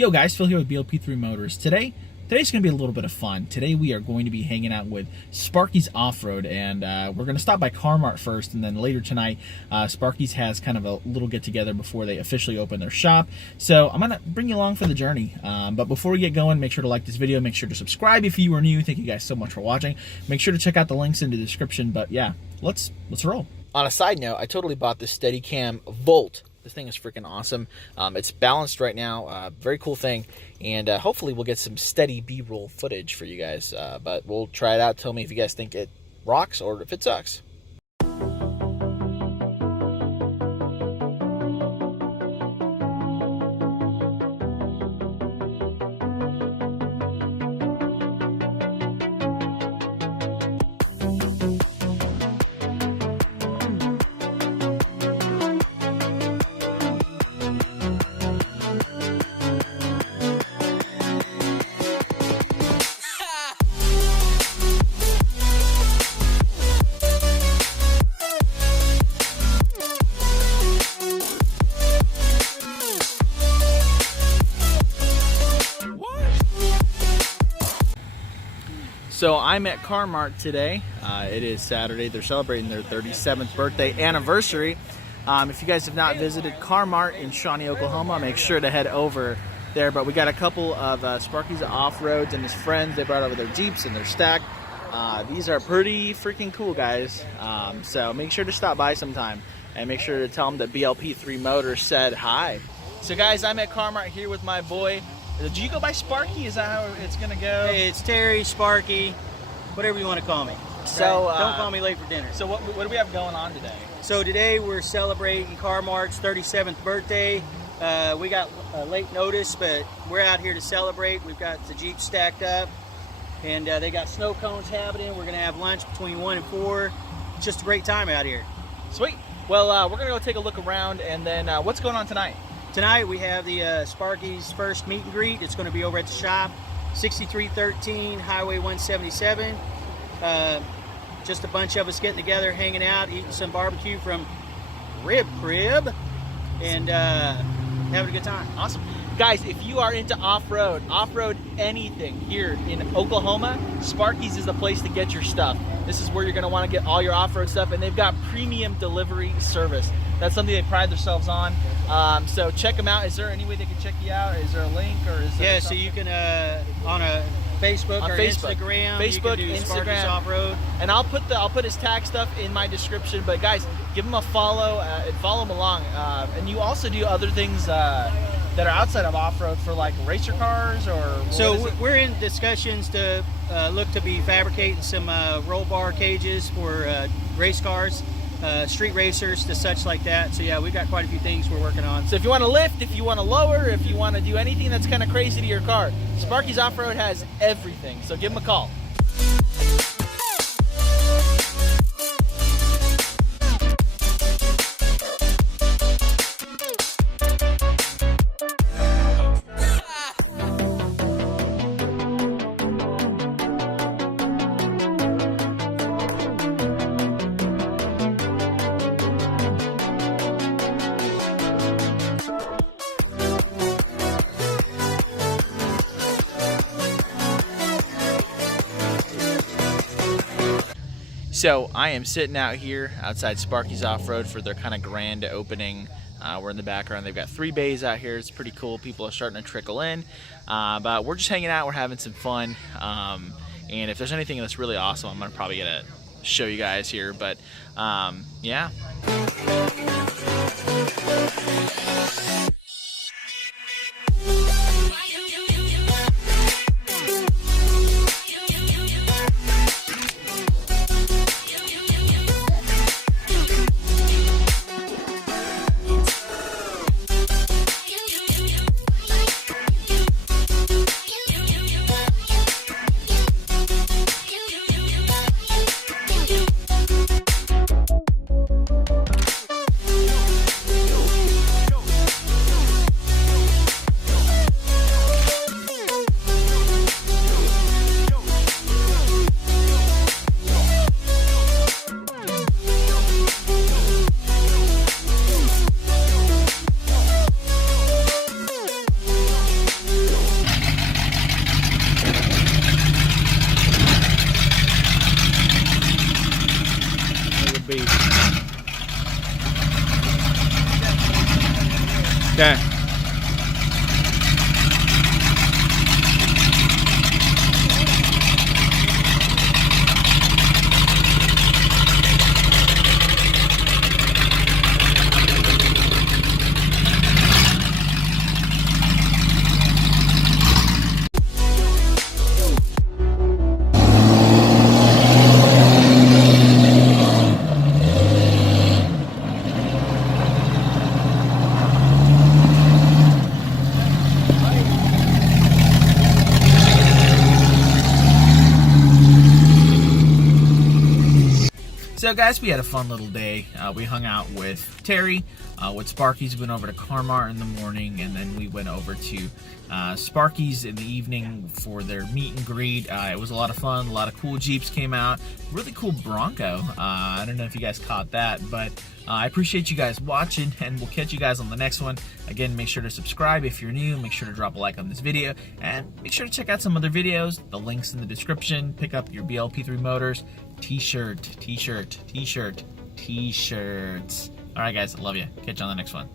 Yo guys, Phil here with BLP3 Motors. Today's going to be a little bit of fun. Today we are going to be hanging out with Sparkys Offroad, and we're going to stop by Car-Mart first, and then later tonight Sparkys has kind of a little get-together before they officially open their shop. So I'm going to bring you along for the journey. But before we get going, make sure to like this video, make sure to subscribe if you are new. Thank you guys so much for watching. Make sure to check out the links in the description. But yeah, let's roll. On a side note, I totally bought this STEADICAM Volt. This thing is freaking awesome. It's balanced right now. Very cool thing. And hopefully we'll get some steady B-roll footage for you guys. But we'll try it out. Tell me if you guys think it rocks or if it sucks. So I'm at Car-Mart today. It is Saturday. They're celebrating their 37th birthday anniversary. If you guys have not visited Car-Mart in Shawnee, Oklahoma, make sure to head over there. But we got a couple of Sparkys Offroads and his friends. They brought over their Jeeps and their stack. These are pretty freaking cool, guys. So make sure to stop by sometime and make sure to tell them that BLP3 Motors said hi. So guys, I'm at Car-Mart here with my boy. Do you go by Sparky? Is that how it's gonna go? Hey, it's Terry, Sparky, whatever you want to call me. So don't call me late for dinner. So what do we have going on today? So today we're celebrating Car-Mart's 37th birthday. We got a late notice, but we're out here to celebrate. We've got the Jeep stacked up, and they got snow cones happening. We're gonna have lunch between 1 and 4. It's just a great time out here. Sweet. Well, we're gonna go take a look around, and then what's going on tonight? Tonight we have the Sparkys first meet and greet. It's going to be over at the shop, 6313 Highway 177. Just a bunch of us getting together, hanging out, eating some barbecue from Rib Crib, and having a good time. Awesome. Guys, if you are into off-road anything here in Oklahoma, Sparkys is the place to get your stuff. This is where you're going to want to get all your off-road stuff, and they've got premium delivery service. That's something they pride themselves on. So check them out. Is there any way they can check you out? Is there a link, or is there so you can on a Facebook or Instagram. Facebook, you can do Instagram, Sparkys Offroad. And I'll put his tag stuff in my description. But guys, give him a follow and follow him along. And you also do other things that are outside of off-road for like racer cars, or so we're in discussions to look to be fabricating some roll bar cages for race cars. Street racers to such like that. So yeah, we've got quite a few things we're working on. So if you want to lift, if you want to lower, if you want to do anything that's kind of crazy to your car, Sparkys Offroad has everything. So give them a call. So I am sitting out here outside Sparkys Offroad for their kind of grand opening. We're in the background. They've got 3 bays out here. It's pretty cool. People are starting to trickle in. But we're just hanging out. We're having some fun. And if there's anything that's really awesome, I'm going to probably get to show you guys here. But yeah. Okay. So guys, we had a fun little day. We hung out with Terry, with Sparkys. We went over to Car-Mart in the morning, and then we went over to Sparkys in the evening for their meet and greet. It was a lot of fun. A lot of cool Jeeps came out. Really cool Bronco. I don't know if you guys caught that, but I appreciate you guys watching, and we'll catch you guys on the next one. Again, make sure to subscribe if you're new. Make sure to drop a like on this video, and make sure to check out some other videos. The link's in the description. Pick up your BLP3 motors. T-shirt, t-shirt, t-shirt, t-shirts. All right, guys, I love you. Catch you on the next one.